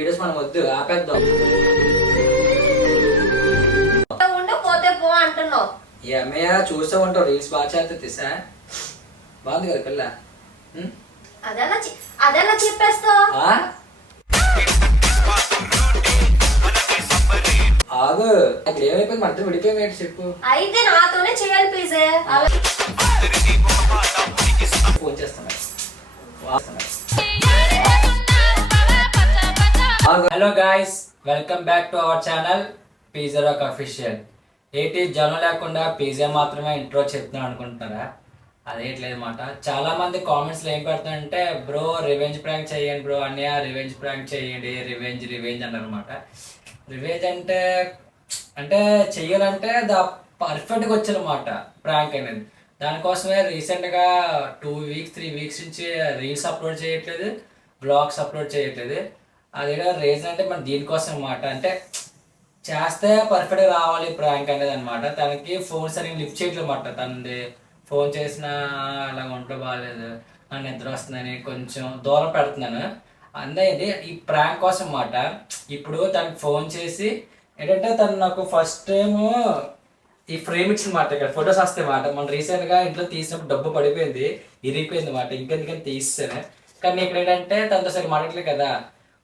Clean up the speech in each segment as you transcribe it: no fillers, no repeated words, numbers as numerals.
Videos మనం వద్దు ఆపేద్దాం. పోతే పో అంటున్నావు. ఈ అమ్మయ్య చూస్తూ ఉంటావు రీల్స్ బాగా చేస్తుంది తెసా. బాగుంది కదా పిల్ల. అదెలా చెప్పేస్తావు? ఆగు అక్కడ ఏమైపోయింది మంత్రి విడిపోయి చెప్పు. అయితే నాతోనే చేయాలి ప్లీజే. ఫోన్ చేస్తున్నా. Hello guys, welcome back to our channel pizza rock official. ఏంటి జనం లేకుండా పిజ్జా మాత్రమే ఇంట్రో చెప్తున్నాను అనుకుంటున్నారా? అదేట్లేదు అన్నమాట. చాలా మంది కామెంట్స్ లో ఏం పెడతారంటే బ్రో రివెంజ్ ప్రాంక్ చేయండి బ్రో, అన్నయ్య రివెంజ్ ప్రాంక్ చేయండి, రివెంజ్ అన్నారు అనమాట. రివెంజ్ అంటే చెయ్యాలంటే పర్ఫెక్ట్గా వచ్చారన్నమాట ప్రాంక్ అనేది. దానికోసమే రీసెంట్గా 2 వీక్స్ 3 వీక్స్ నుంచి రీల్స్ అప్లోడ్ చేయట్లేదు, బ్లాగ్స్ అప్లోడ్ చేయట్లేదు. అది రీజన్ అంటే మన దీనికోసం అన్నమాట. అంటే చేస్తే పర్ఫెక్ట్గా రావాలి ప్రాంక్ అనేది అనమాట. తనకి ఫోన్ సరిగ్గా లిఫ్ట్ చేయట్లేదు అన్నమాట. తనది ఫోన్ చేసినా అలా ఒంట్లో బాగాలేదు, నాకు నిద్ర వస్తుందని కొంచెం దూరం పెడుతున్నాను. అందే ఇది ఈ ప్రాంక్ కోసం అన్నమాట. ఇప్పుడు తనకి ఫోన్ చేసి ఏంటంటే తను నాకు ఫస్ట్ టైం ఈ ఫ్రేమ్ ఇచ్చిన మాట, ఇక్కడ ఫొటోస్ వస్తాయి మాట. మనం రీసెంట్గా ఇంట్లో తీసినప్పుడు డబ్బు పడిపోయింది, ఇరిగిపోయింది మాట. ఇంకెందుకని తీస్తాను. కానీ ఇక్కడ ఏంటంటే తనతో సరే మాట్లాడలేదు కదా,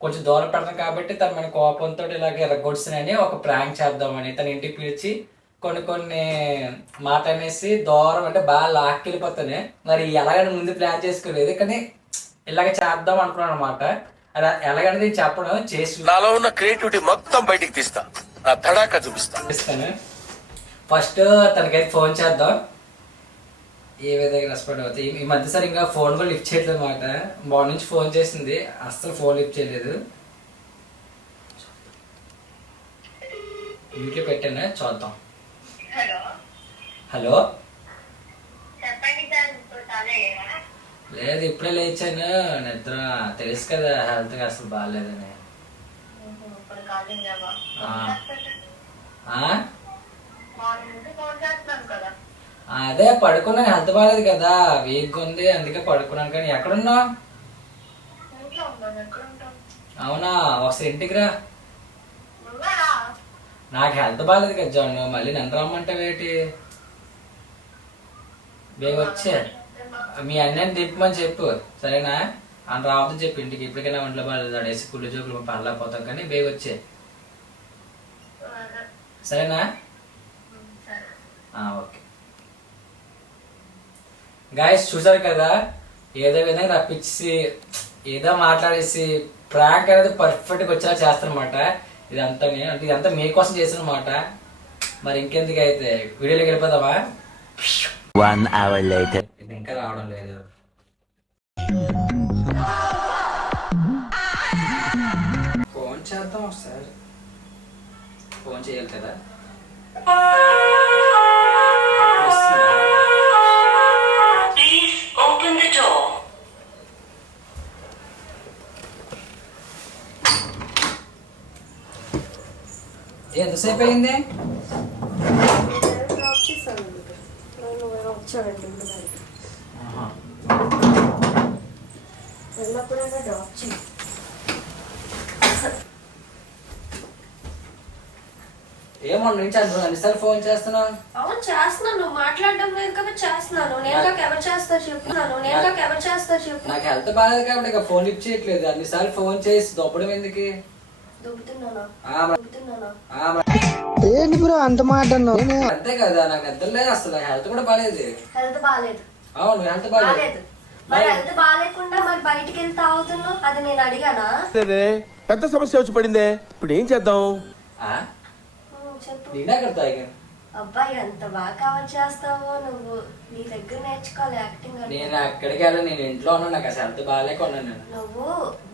కొంచెం దూరం పెడతాం కాబట్టి తను మన కోపంతో ఇలాగే ఎరగొడుతున్నాయని ఒక ప్రాంక్ చేద్దామని తన ఇంటికి పిలిచి కొన్ని మాట్లాడేసి దూరం అంటే బాగా లాక్కెళ్ళిపోతానే. మరి ఎలాగైనా ముందు ప్లాన్ చేసుకోలేదు, కానీ ఇలాగ చేద్దాం అనుకున్నాను అనమాట. అది ఎలాగనేది చెప్పడం చేసి నాలో ఉన్న క్రియేటివిటీ మొత్తం బయటికి తీస్తా, నా తడాక చూపిస్తాను. ఫస్ట్ తనకైతే ఫోన్ చేద్దాం, ఏ విధంగా రెస్పాండ్ అవుతాయి. ఈ మధ్య సరే ఇంకా ఫోన్ కూడా లిఫ్ట్ చేయట్లేదు అనమాట. మార్నింగ్ నుంచి ఫోన్ చేసింది, అస్సలు ఫోన్ లిఫ్ట్ చేయలేదు. మ్యూట్లో పెట్టాను, చూద్దాం. హలో, లేదు ఇప్పుడే లేచాను, నిద్ర తెలుసు కదా హెల్త్ అసలు బాగాలేదని. అదే పడుకున్నాను, హెల్త్ బాగాలేదు కదా, వీక్ ఉంది అందుకే పడుకున్నాను. కానీ ఎక్కడున్నావు? అవునా, ఒకసారి ఇంటికి రా. నాకు హెల్త్ బాగాలేదు కదా జాన్, మళ్ళీ నన్ను రమ్మంటావేటి? బేగ వచ్చే మీ అన్నని దిప్పమని చెప్పు, సరేనా? అని రావద్దని చెప్పి ఇంటికి. ఇప్పటికైనా ఒంట్లో బాగాలేదు, అడేసి కుళ్ళు జోకులు పడలేకపోతాం. కానీ బేగ వచ్చే, సరేనా? ఓకే గాయస్, చూసారు కదా ఏదో విధంగా రప్పించి ఏదో మాట్లాడేసి ప్రాంక్ అనేది పర్ఫెక్ట్గా వచ్చేలా చేస్తానమాట. ఇదంతా నేను అంటే ఇదంతా మీకోసం చేసిన మాట. మరి ఇంకెందుకు అయితే వీడియోలోకి వెళ్ళిపోదామా? 1 hour later. ఇది ఇంకా రావడం లేదు. ఫోన్ చేద్దాం ఒకసారి, ఫోన్ చేయాలి కదా. ఎంతసేపు అయింది? ఏమో నుంచి అన్నిసార్లు ఫోన్ చేస్తున్నావు. అవును చేస్తున్నాను, నువ్వు మాట్లాడడం లేదు కాబట్టి చేస్తున్నాను. నేను నాకు ఎవరు చేస్తారు చెప్పు. నాకు హెల్త్ బాగాలేదు కాబట్టి ఇక ఫోన్ లిఫ్ట్ చేయట్లేదు. అన్నిసార్లు ఫోన్ చేసి దొబ్బడం ఎందుకు? ఏంటి బ్రో అంత మాట అన్నావు? అంతే కదా, నాకు నిద్ర లేదు అసలు, హెల్త్ కూడా బాగాలేదు. అవును, హెల్త్ బాగాలేదు. మరి హెల్త్ బాగాలేకుండా మరి బయటికి వెళ్తే తాగుతున్నావు, అది నేను అడిగానా? పెద్ద సమస్య వచ్చి పడిందే, ఇప్పుడు ఏం చేద్దాం? చెప్పు. నేనే అక్కడ తాగాను. అబ్బాయి ఎంత బాగా కవర్ చేస్తావో నువ్వు, నీ దగ్గర నేర్చుకోవాలి యాక్టింగ్. నేను అక్కడికి వెళ్ళాను, నేను ఇంట్లో ఉన్నాను, నాకు అసలు హెల్త్ బాగాలేకున్నాను. నేను నువ్వు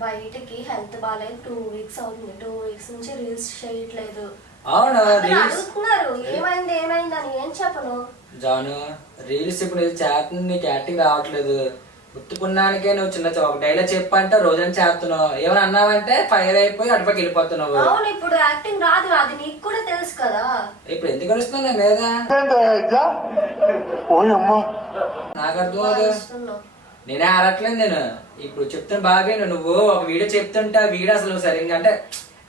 బయటికి హెల్త్ బాగాలేదు 2 వీక్స్ అవుతుంది, 2 వీక్స్ నుంచి రీల్స్ చేయట్లేదు. అవును, అడుగుతున్నారు ఏమైంది అని, ఏం చెప్పను జాను? రీల్స్ ఇప్పుడు చేస్తుంది, నీకు యాక్టింగ్ రావట్లేదు. గుర్తుకున్నానికే నువ్వు చిన్న ఒక డైలాగ్ చెప్పంటే రోజని చేస్తున్నావు. ఏమైనా అన్నావంటే ఫైర్ అయిపోయి అటుపకి వెళ్ళిపోతున్నావు. అవును, ఇప్పుడు యాక్టింగ్ రాదు, అది నీకు కూడా తెలుసు కదా. ఇప్పుడు ఎందుకు వస్తున్నావు నా మీద? నాకు అర్థం. నేనే ఆడట్లేదు, నేను ఇప్పుడు చెప్తున్నా బాగా నువ్వు ఒక వీడియో చెప్తుంటే ఆ వీడియో అసలు సరిగ్గా అంటే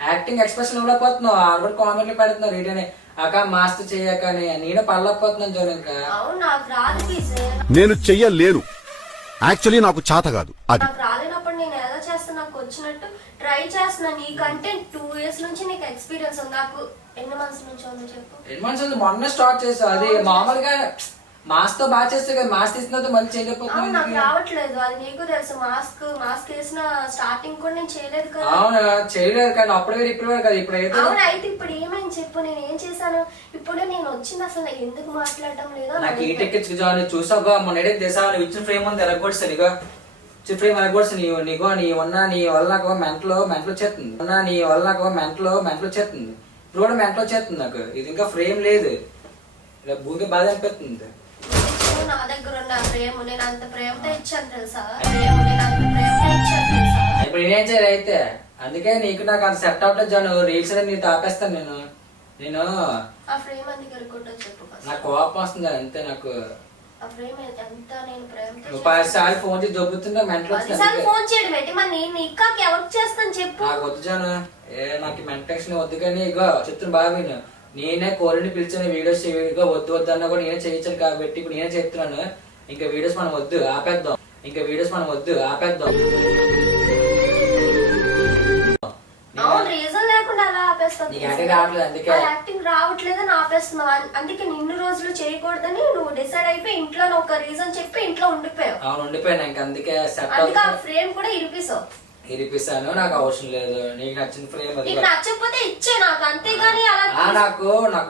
యాక్టింగ్ ఎక్స్ప్రెషన్ ఇవ్వలేకపోతున్నావు. ఆల్రెడీ కామెంట్లు పెడుతున్నారు వీడియోని అక్క మాస్త చేయక అని. నేను పడలేకపోతున్నాను చూడు ఇంకా. అవును నాకు రాదు పీజే. నేను చెయ్యలేను, యాక్చువల్లీ నాకు చేత కాదు. అది నాకు రాలేనప్పుడు నేను ఎలా చేస్తా నాకు వచ్చినట్టు ట్రై చేస్తున్నా. నీకంటే 2 years నుంచి నీకు ఎక్స్పీరియన్స్ ఉంది. నాకు ఎన్ని మంత్స్ నుంచి ఉందో చెప్పు. 8 months ఉంది, మొన్న స్టార్ట్ చేసావు. అది మామూలుగా మాస్క్ తో బాగా చేస్తావు కదా, మాస్క్ తీసిన మళ్ళీ అవును చేయలేకపోతున్నావు. నాకు రావట్లేదు, అది నీకు తెలుసు. మాస్క్ వేసిన స్టార్టింగ్ కూడా నేను చేయలేదు కదా. అవును చేయలేదు కానీ అప్పుడు వేరు ఇప్పుడు వేరు కదా. ఇప్పుడు అయితే అవును అయితే ఇప్పుడు ఏమైంది చెప్పు, నేను ఏం చేశాను? ఇప్పుడే నేను వచ్చింది అసలు ఎందుకు మాట్లాడటం లేదో నాకు ఈ టెక్కించు జాయిన్ చూసావుగా మొన్న ఎడిట్ చేసావు. నువ్వు ఇచ్చిన ఫ్రేమ్ ఉంది ఎరగొట్టు నీకు ఇచ్చిన ఫ్రేమ్ ఎరగొట్టు నీకు నీ వల్ల మెంటలో వచ్చేస్తుంది. నీ వల్ల మెంటలో వచ్చేస్తుంది. ఇప్పుడు కూడా మెంటలో వచ్చేస్తుంది నాకు. ఇది ఇంకా ఫ్రేమ్ లేదు, ఇలా భూమికి బాధ అనిపిస్తుంది. నా దగ్గర ఉన్న ప్రేమ నేను అంత ప్రేమతో ఇచ్చాను తెలుసా. ప్రేమ నేను అంత ప్రేమతో ఇచ్చాను తెలుసా. ఇప్పుడు నేనేం చేయాలి అయితే? అందుకే నీకు నాకు అంత సెట్ అవుట్ జాను. రీల్స్ అనేది నీకు తాపేస్తాను నేను ఆ ఫ్రేమ్ అందుకు ఎరుకుంటో చెప్పు first. నాకు కోపం వస్తుంది అంతే. నాకు ఆ ఫ్రేమ్ ఎంత నేను ప్రేమతో నువ్వు 10 సార్లు ఫోన్ చేసి దొబ్బుతుంటే మెంటల్ పదిసార్లు వస్తుంది. ఫోన్ చేయడం ఏంటి? మరి నేను ఇంకా ఎవరికి చేస్తాను చెప్పు. నాకు వద్దు జాను, నాకు మెంటెక్షన్ వద్దు. కానీ ఇగో చెప్తున్నా బాగా విను. నేనే కోరిని పిలిచిన వీడియోస్ వద్దు అన్నా కూడా నేనే చేయించాను కాబట్టి ఇప్పుడు నేనే చెప్తున్నాను. ఇంకా వీడియోస్ మనం వద్దు ఆపేద్దాం. అవును రీజన్ లేకుండా అలా ఆపేస్తాను. నీకు యాక్టింగ్ రావట్లేదు అందుకే. యాక్టింగ్ రావట్లేదని ఆపేస్తున్నావు. అందుకే నిన్ను రోజులు చేయకూడదని నువ్వు డిసైడ్ అయిపోయి ఇంట్లో ఒక రీజన్ చెప్పి ఇంట్లో ఉండిపోయావు. అవును ఉండిపోయాను ఇంకా. అందుకే సెట్ అందుకే ఆ ఫ్రేమ్ కూడా ఇరిపిస్తావు. ఇరిపిస్తాను. నాకు అవసరం లేదు. నీకు నచ్చిన ఫ్రేమ్ అది. నీకు నచ్చకపోతే ఇచ్చే నాకు, అంతేగాని అలా నాకు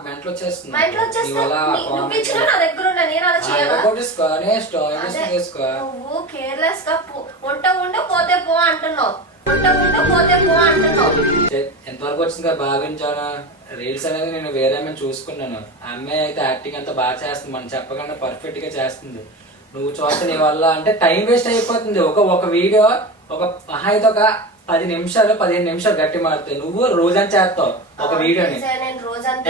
మెంటల్ వచ్చేస్తుంది. మైండ్ లో వచ్చేస్తే నువ్వు ఇచ్చిన నా దగ్గర ఉన్నా నేను అలా చేయాలా? నువ్వు కేర్లెస్ గా ఉండ పోతే పో అంటున్నావు. ఎంతవరకు వచ్చింది కదా భావించాను. రీల్స్ అనేది నేను వేరే అమ్మాయిని చూసుకున్నాను. ఆ అమ్మాయి అయితే యాక్టింగ్ అంతా బాగా చేస్తుంది, మనం చెప్పకుండా పర్ఫెక్ట్ గా చేస్తుంది. నువ్వు చూస్తే నీ వల్ల అంటే టైం వేస్ట్ అయిపోతుంది. ఒక వీడియో ఒక అయితే ఒక 10 నిమిషాలు 15 నిమిషాలు గట్టి మారుతాయి. నువ్వు రోజంతా చేస్తావు ఒక వీడియోని.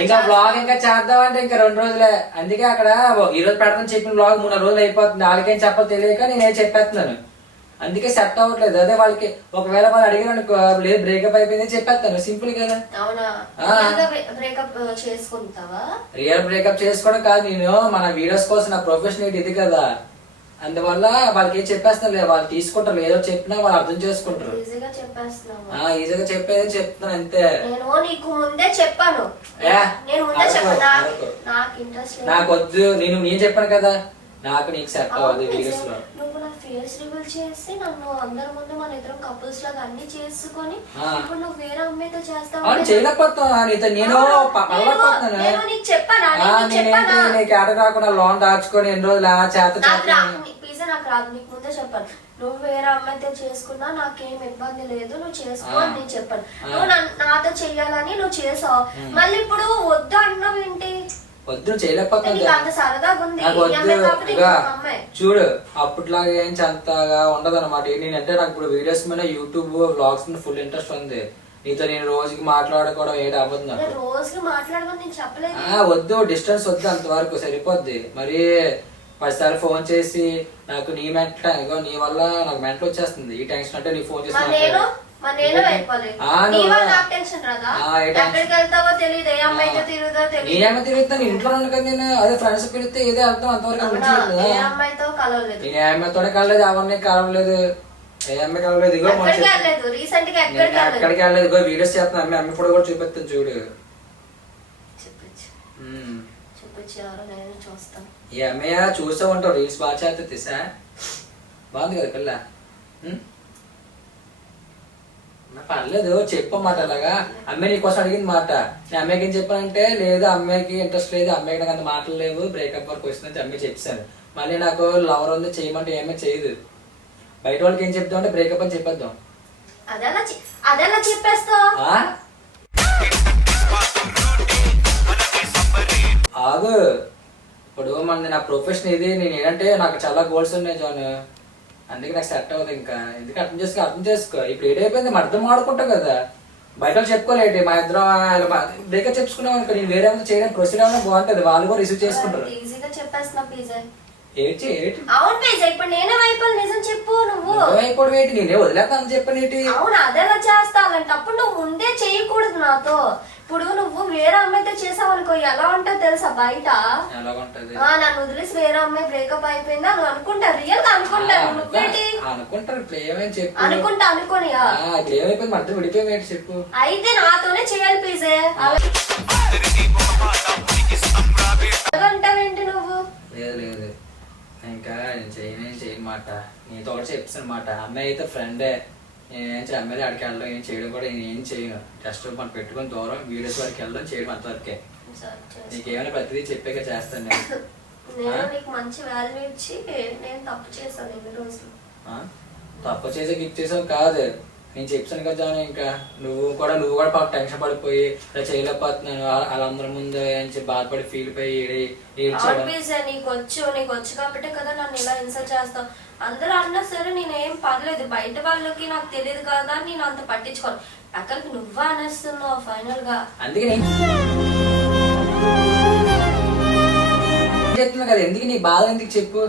ఇంకా బ్లాగ్ ఇంకా చేద్దాం అంటే ఇంకా 2 రోజులే. అందుకే అక్కడ ఈ రోజు పెడతాను చెప్పిన బ్లాగ్ 3 రోజులు అయిపోతుంది. వాళ్ళకేం చెప్పాలో తెలియక నేనేం చెప్పేస్తున్నాను. అందుకే సెట్ అవ్వట్లేదు. అదే వాళ్ళకి ఒకవేళ వాళ్ళు అడిగిన లేదు బ్రేకప్ అయిపోయింది చెప్పేస్తాను. సింపుల్ కదా. రియల్ బ్రేకప్ చేసుకోవడం కాదు. నేను మన వీడియోస్ కోసం నా ప్రొఫెషన్ ఇది కదా. అందువల్ల వాళ్ళకి ఏం చెప్పేస్తాను లేదు, వాళ్ళు తీసుకుంటారు. ఏదో చెప్పినా వాళ్ళు అర్థం చేసుకుంటారు. ఈజీగా చెప్పేది చెప్తాను అంతే. నీకు ముందే చెప్పాను. నాకు వద్దు. నేను చెప్పాను కదా నాకు నీకు సెట్ అవ్వదు వీడియోస్ లో. నువ్వు నా ఫేస్ రివీల్ చేసి నన్ను అందరి ముందు మన ఇద్దరం కపుల్స్ లాగా అన్ని చేసుకొని ఇప్పుడు నువ్వు వేరే అమ్మాయితో చేస్తావు. చేయలేకపోతున్నా నీతో. నేను నీకు చెప్పానా? నీకు ఆట రాకుండా లోన్ దాచుకొని ఎన్ని రోజులు చేత పిజ్జా నాకు రాదు. నీకు ముందే చెప్పాను. నువ్వు వేరే అమ్మాయితో చేసుకున్నా నాకేం ఇబ్బంది లేదు, నువ్వు చేసుకో అని నేను చెప్పాను. నువ్వు నాతో చెయ్యాలని నువ్వు చేసావు. మళ్ళీ ఇప్పుడు వద్దు అంటున్నావు ఏంటి? వద్దు చేయలేకపోతుంది. చూడు అప్పట్లాగా ఏం అంతగా ఉండదు అనమాట. నేనంటే నాకు ఇప్పుడు వీడియోస్ మీద యూట్యూబ్ వ్లాగ్స్ మీద ఫుల్ ఇంట్రెస్ట్ ఉంది. నీతో నేను రోజుకి మాట్లాడుకోవడం ఏది అవ్వదు నాకు. వద్దు డిస్టెన్స్ వద్దు, అంతవరకు సరిపోద్ది. మరి 10 సార్లు ఫోన్ చేసి నాకు నీ వల్ల నాకు మెంటల్ వచ్చేస్తుంది. ఈ టెన్షన్ అంటే నీ ఫోన్ చేసి తిరుగుతాను ఇంట్లో ఉండు కదా. నేను అదే ఫ్రెండ్స్ పిలిస్తే ఏదో వెళ్తాం అంతవరకు. నేను ఏ అమ్మాయితోనే కలలేదు, ఎవరిని కలవలేదు, ఏ అమ్మాయి కలవలేదు. ఇగో ఎక్కడికి వెళ్ళలేదు. ఇగో వీడియోస్ చేస్తున్నాను. అమ్మాయి ఫోటో కూడా చూపిస్తాను చూడు. ఈ అమ్మాయి చూస్తూ ఉంటావు రీల్స్ బాగా చేస్తుంది సార్. బాగుంది కదా పిల్ల. పర్లేదు చెప్పమాట. అలాగా అమ్మాయి నీకోసం అడిగింది మాట. నేను అమ్మాయికి ఏం చెప్పానంటే లేదు అమ్మాయికి ఇంట్రెస్ట్ లేదు, అమ్మాయికి నాకు అంత మాటలు లేవు, బ్రేకప్ వరకు వస్తుందని అమ్మాయి చెప్పాను. మళ్ళీ నాకు లవర్ ఉంది చేయమంటే ఏమీ చేయదు. బయట వాళ్ళకి ఏం చెప్తాం అంటే బ్రేకప్ అని చెప్పేద్దాం. ఆగు. ఇప్పుడు మన నా ప్రొఫెషన్ ఇది. నేను ఏంటంటే నాకు చాలా గోల్స్ ఉన్నాయి జాన్. అందుకే నాకు సెట్ అవ్వదు ఇంకా. ఎందుకు అర్థం చేసుకో. ఇప్పుడు ఏటైపోయింది మన అర్థం ఆడుకుంటాం కదా. బయట చెప్పుకోలేండి మా ఇద్దరం బ్రేకప్ చెప్పుకున్నాం అనుకో. నేను వేరే చేయడానికి ప్రొసీడ్ అవ్వడం బాగుంటది. వాళ్ళు కూడా రిసీవ్ చేసుకుంటారు. ఏంటి ఏంటి అవును పేజ్ ఇప్పుడు నేనే అయిపోయి నిజం చెప్పు నువ్వు. అయిపోవడం ఏంటి? నేనే వదిలేస్తాను చెప్పనేటి? అవును అదేలా చేస్తా అలాంటప్పుడు నువ్వు ముందే చేయకూడదు నాతో. ఇప్పుడు నువ్వు వేరే అమ్మాయితో చేసావు అనుకో ఎలా ఉంటావు తెలుసా బయట. ఎలాగుంటది? నన్ను వదిలేసి వేరే అమ్మాయి బ్రేకప్ అయిపోయిందా నువ్వు అనుకుంటా, రియల్ గా అనుకుంటాను. నువ్వేంటి అనుకుంటారు ఇప్పుడు ఏమని చెప్పు. అనుకుంటా అనుకోనియా ఇప్పుడు ఏమైపోయింది మధ్య విడిపోయి ఏంటి చెప్పు. అయితే నాతోనే చేయాలి పీజే. అంటావేంటి నువ్వు? లేదు లేదు ఇంకా నేను చేయను మాట. నీతో కూడా చెప్తాను మాట. అమ్మాయి అయితే ఫ్రెండే, నేనేం అమ్మాయి అడికి వెళ్ళడం ఏం చేయడం కూడా నేనేం చేయను. జస్ట్ మనం పెట్టుకుని దూరం వీడియోస్ వరకు వెళ్ళడం చేయడం అంతవరకే. నీకేమైనా ప్రతిదీ చెప్పాక చేస్తాను నేను. నేను నీకు మంచి వాల్యూ ఇచ్చి నేను తప్పు చేశాను ఎన్ని రోజులు. తప్పు చేసే గిఫ్ట్ చేసావు కాదు, నేను చెప్తాను కదా జాను. ఇంకా నువ్వు కూడా పాప టెన్షన్ పడిపోయి ఇలా చేయలేకపోతున్నాను వాళ్ళందరి ముందు బాధపడి ఫీల్ పోయి నీకు వచ్చు కాబట్టి కదా నన్ను ఇలా ఇన్సల్ట్ చేస్తావు. అందరూ అన్నా సరే నేనేం పర్లేదు, బయట వాళ్ళకి నాకు తెలియదు కదా నేను అంత పట్టించుకోను. అక్కడికి నువ్వా అనేస్తున్నావు ఫైనల్ గా. అందుకే నేను చెప్తున్నా కదా, ఎందుకు నీ బాధ ఎందుకు చెప్పు.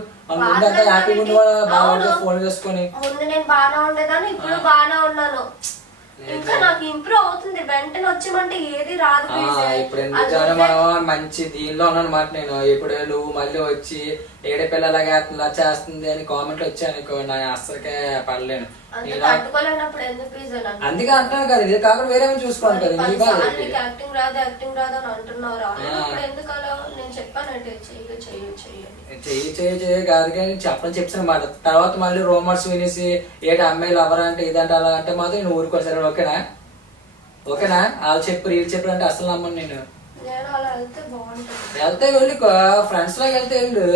ఫోన్ చేసుకొని ముందు నేను బాగా ఉండేదాన్ని, ఇప్పుడు బాగా ఉన్నాను. ఇంకా నాకు ఇంప్రూవ్ అవుతుంది. వెంటనే వచ్చేమంటే ఏది రాదు. ఇప్పుడు ఎందుకు మనం మంచి దీనిలో ఉన్నాను మాట. నేను ఇప్పుడు నువ్వు మళ్ళీ వచ్చి ఏడే పిల్లలాగా అట్లా చేస్తుంది అని కామెంట్లు వచ్చానుకో నా అస్సలకే పడలేను. అందుకే అంటున్నాను కదా, ఇది కాకుండా వేరే చూసుకోండి కదా. యాక్టింగ్ రాదు యాక్టింగ్ రాదు అని అంటున్నారు. ఎందుకు అలా నేను చెప్పానంటే చెయ్యి కాదు కానీ చెప్పాను మాట. తర్వాత మళ్ళీ రూమర్స్ వినేసి ఏటి అమ్మాయిలు ఎవరంటే ఇదంటే అలా అంటే మాత్రం నేను ఊరుకోను. సరే ఓకేనా? ఓకేనా? వాళ్ళు చెప్పు వీళ్ళు చెప్పారు అంటే అసలు నమ్మను నేను. వెళ్తే వెళ్ళి ఫ్రెండ్స్ లాగా వెళ్తే వెళ్ళు.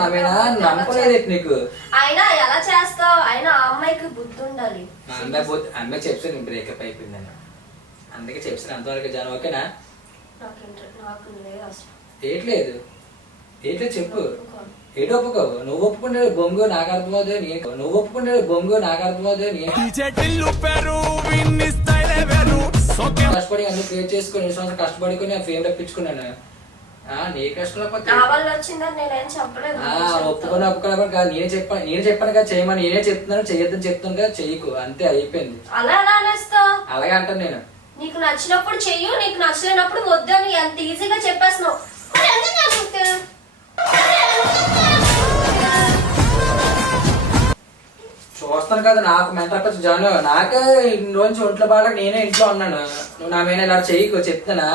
నా మీద నమ్మకం లేదు నీకు. అయినా ఎలా చేస్తావు? అయినా ఆ అమ్మాయికి బుద్ధి ఉండాలి. అమ్మాయి చెప్తాను నేను బ్రేకప్ అయిపోయిందని, అందుకే చెప్తాను అంతవరకు జాను. ఓకేనా? ఏట్లేదు చెప్పు. ఏటి ఒప్పుకోవు? నువ్వు ఒప్పుకుంటే బొంగు నాకు అర్థమవుతుంది. నువ్వు ఒప్పుకుంటే బొంగు నాకు అర్థమవుతుంది. కష్టపడి అన్ని క్రియేట్ చేసుకుని కష్టపడుకుని ఫేమ్ రప్పించుకున్నాను. నీ కష్టం ఒప్పుకోలేకపోతే కాదు. నేను చెప్పాను కదా చేయమని. నేనే చెప్తున్నాను చెయ్యొద్దని చెప్తాను కదా, చెయ్యకు అంతే అయిపోయింది. అలాగే అంటాను నేను. నీకు నచ్చినప్పుడు చెయ్యు, నీకు నచ్చలేనప్పుడు వద్దని ఎంత ఈజీగా చెప్పేస్తున్నావు. చూస్తాను కదా నాకు మెంటల్ జాను. నాకే రోజు ఒంట్లో బాగా నేనే ఇంట్లో ఉన్నాను. నువ్వు నా మీద ఇలా చెయ్యకు చెప్తానా?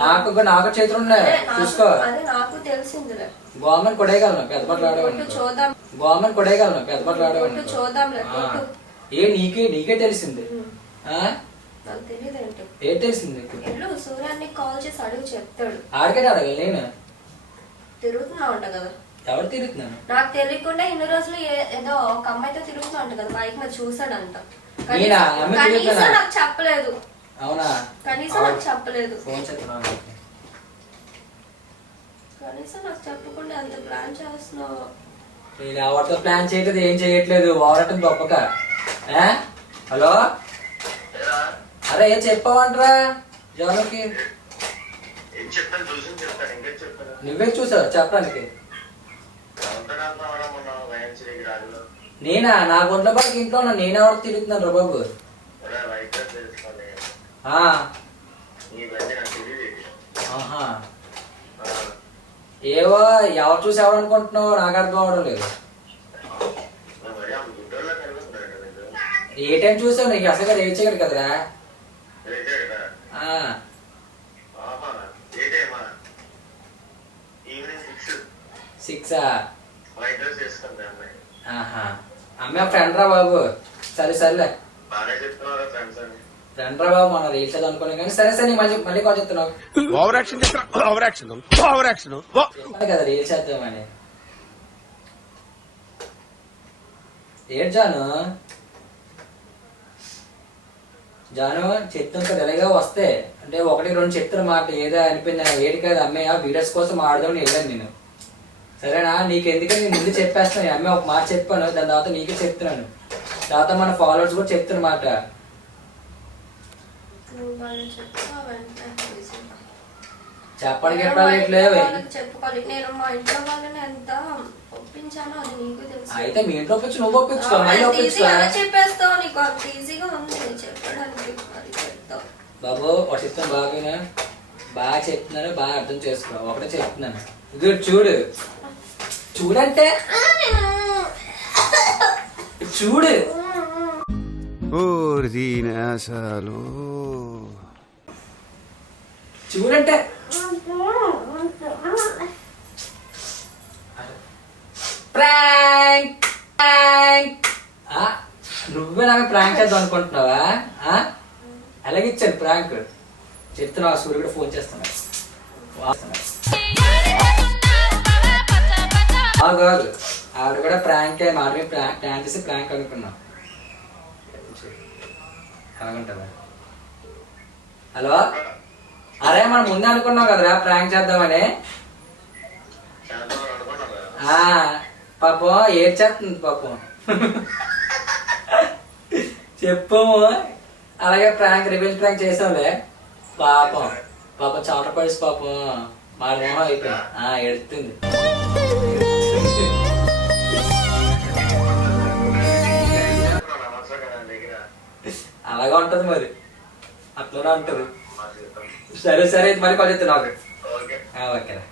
నాకు చేతులు ఉన్నాయి చూసుకో. నాకు తెలిసిందిలే. గవర్నమెంట్ కొడేయగలను పెద్ద బట్టలు ఆడగలను. గవర్నమెంట్ కొడేయగలను పెద్ద బట్టలు ఆడగలను. నీకే తెలిసింది. ఏం తెలిసింది నీకు? సూర్యాన్ని కాల్ చేసి అడుగు చెప్తాడు. ఆడికే అడగాలి నేను. తిరుగుతున్నా ఉంటా కదా. ఎవరు తిరుగుతున్నాను? నాకు తెలియకుండా ఇన్ని రోజులు ఏదో ఒక అమ్మాయితో తిరుగుతూ ఉంటా కదా, బైక్ మీద చూసాడంట. కనీసం నాకు చెప్పలేదు. అవునా? కనీసం నాకు చెప్పలేదు. కనీసం నాకు చెప్పకుండా ఎంత ప్లాన్ చేస్తున్నావు. నేను ఎవరితో ప్లాన్ చేయట్లేదు, ఏం చేయట్లేదు. ఓవరటం గొప్పక. హలో అరే ఏం చెప్పావంటరా జానుకి? నువ్వే చూసావు చెప్పడానికి? నేనా? నా గుంట్ల బాగా ఇంట్లో ఉన్నా. నేను ఎవరు తిరుగుతున్నాను రా బాబు? ఏవో ఎవరు చూసి ఎవరు అనుకుంటున్నావు నాకు అర్థం అవడం లేదు. ఏ టైం చూసావు? నీకు అసలు రేచాడు కదరా. 6 అమ్మాయి ఫ్రెండ్ రా బాబు. సరే సర్లే ఫ్రెండ్ రా బాబు. మన రీల్స్ అనుకున్నాం కానీ సరే సరే మళ్ళీ కాల్ చెప్తున్నావు కదా రీల్స్ చేద్దామని. ఏంటి జాను చెప్తాను కదా ఇలాగా వస్తే అంటే 1-2 చెప్తున్న మాట ఏదో అనిపోయింది. ఏది కాదు అమ్మాయి వీడియోస్ కోసం ఆడదామని వెళ్ళాను నేను. సరేనా? నీకు ఎందుకని నేను ముందు చెప్పేస్తాను. అమ్మాయి ఒక మాట చెప్పాను, దాని తర్వాత నీకే చెప్తున్నాను. తర్వాత మన ఫాలోవర్స్ కూడా చెప్తున్న మాట. చెప్పడానికి నేను ఎప్పుడు మా ఇంట్లో అడగట్లేవే. వాళ్ళకి చెప్పుకోవాలి. నేను మా ఇంట్లో వాళ్ళని ఎంత ఒప్పించానో అది నీకు తెలుసు. అయితే మీ ఇంట్లో ఒప్పించు, నువ్వు ఒప్పించుకో, మళ్ళీ అంత ఒప్పించుకో. ఈజీగా ఎలా చెప్పేస్తావు? నీకు అంత ఈజీగా ఉంది చెప్పడానికి. అది చెప్తావు. బాబు ఒక చిత్రం బాగా చెప్తున్నాను, బాగా అర్థం చేసుకో. ఒకటే చెప్తున్నాను, ఇది చూడు. చూడంటే చూడు. చూడంటే ప్రాంక్ ప్రాంక్. నువ్వే నాకు ప్రాంక్ చేద్దాం అనుకుంటున్నావా? అలాగే ఇచ్చాను ప్రాంక్. చెప్తున్నా, సూర్య కూడా ఫోన్ చేస్తున్నాడు. కాదు, ఆవిడ కూడా ప్రాంక్ మాట ప్రాంక్ చేసి ప్రాంక్ అనుకున్నాం. అలాగుంటుందా? హలో, అరే మనం ముందు అనుకున్నాం కదరా ప్రాంక్ చేద్దామని. పాపం ఏడ్చేస్తుంది పాపం. చెప్పాము, అలాగే ప్రాంక్ రివెంజ్ ప్రాంక్ చేసాంలే. పాపం పాపం చాట పడిసి పాపం మా మొహం అయిపోయింది. ఎడుతుంది. అలాగా ఉంటది మరి, అట్లనే ఉంటది. సరే సరే, ఇది మరి కొంచెం నాకు. ఓకేరా.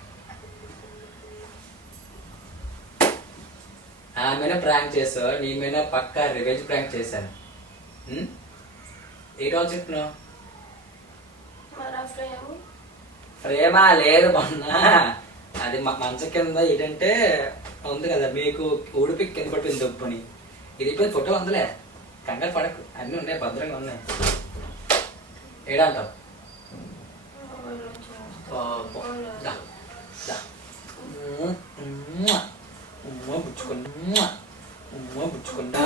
ఆమెనే ప్రాంక్ చేసావు, నీ మీద పక్కా రివెంజ్ ప్రాంక్ చేశాను. ఏంటో చెప్తున్నావు? ప్రేమ లేదు మొన్న, అది మంచం కింద ఏంటంటే ఉంది కదా మీకు, ఊడిపి కింద పట్టింది దొప్పుని. ఇది ఇప్పుడు ఫోటో ఉందిలే, కంగారు పడకు, అన్నీ ఉన్నాయి, భద్రంగా ఉన్నాయి. ఏడంటావు? పుచ్చుకున్నా పుచ్చుకున్నా.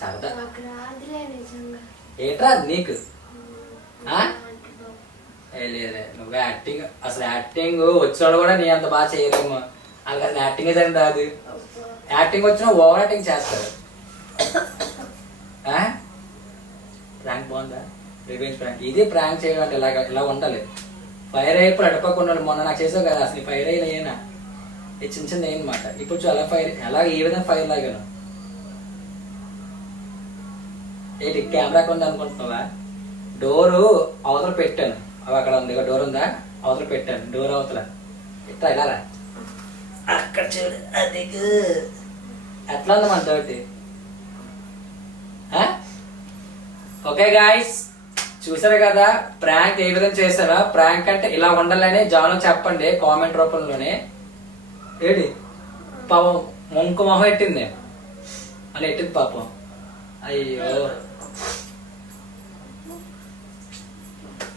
సరదా ఏంట్రా అది నీకు? లేదే, నువ్వు యాక్టింగ్, అసలు యాక్టింగ్ వచ్చినాడు కూడా నీ అంత బాగా చేయలేము. అలాగే అసలు యాక్టింగ్ ఏదైనా రాదు. యాక్టింగ్ వచ్చినా ఓవర్ యాక్టింగ్ చేస్తారు. ప్రాంక్ బాగుందా? Revenge prank. ఇది ప్రాంక్ చేయాలంటే ఇలా ఉండాలి. ఫైర్ అయిపోయి అడపకుండా. మొన్న నాకు చేసావు కదా, అసలు ఫైర్ అయిన ఏనా చిన్న చిన్న ఏనమాట. ఇప్పుడు చాలా ఫైర్, ఎలా ఏ విధంగా ఫైర్ లాగాను. ఏంటి కెమెరా కొంది అనుకుంటున్నావా? డోరు అవతల పెట్టాను, అవి అక్కడ ఉంది, డోర్ ఉందా, అవతల పెట్టాను. డోర్ అవతల ఇట్లా ఇలా రా, అక్కడ చూడు. అది ఎట్లా ఉంది మన తోటి? ఓకే గాయస్, చూసారు కదా ప్రాంక్ ఏ విధంగా చేశారో. ప్రాంక్ అంటే ఇలా ఉండాలని జాను చెప్పండి కామెంట్ రూపంలోనే. ఏడి పాపం ముంకు మొహం ఎట్టింది అని ఎట్టింది పాపం. అయ్యో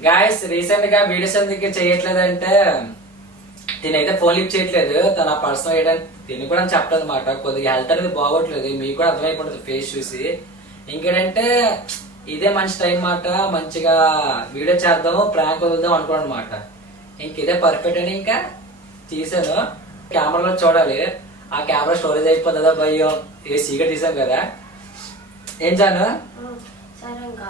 గాయస్, రీసెంట్ గా వీడియోస్ ఎందుకు చేయట్లేదంటే దీనైతే ఫోన్ లిఫ్ట్ చేయట్లేదు. తన పర్సనల్ ఏంటంటే దీన్ని కూడా చెప్పలేదు అనమాట. కొద్దిగా హెల్త్ అనేది బాగోట్లేదు, మీకు కూడా అర్థమైపోతుంది ఫేస్ చూసి. ఇంకేంటంటే ఇదే మంచి టైం మాట, మంచిగా వీడియో చేద్దాము, ప్రాంక్ వదులుదాం అనుకోండి అనమాట. ఇంక ఇదే పర్ఫెక్ట్ అని ఇంకా తీసాను. కెమెరాలో చూడాలి, ఆ కెమెరా స్టోరేజ్ అయిపోతుందా భయం. ఏ సీక్రెట్ తీసాం కదా. ఏం చాను? సరే ఇంకా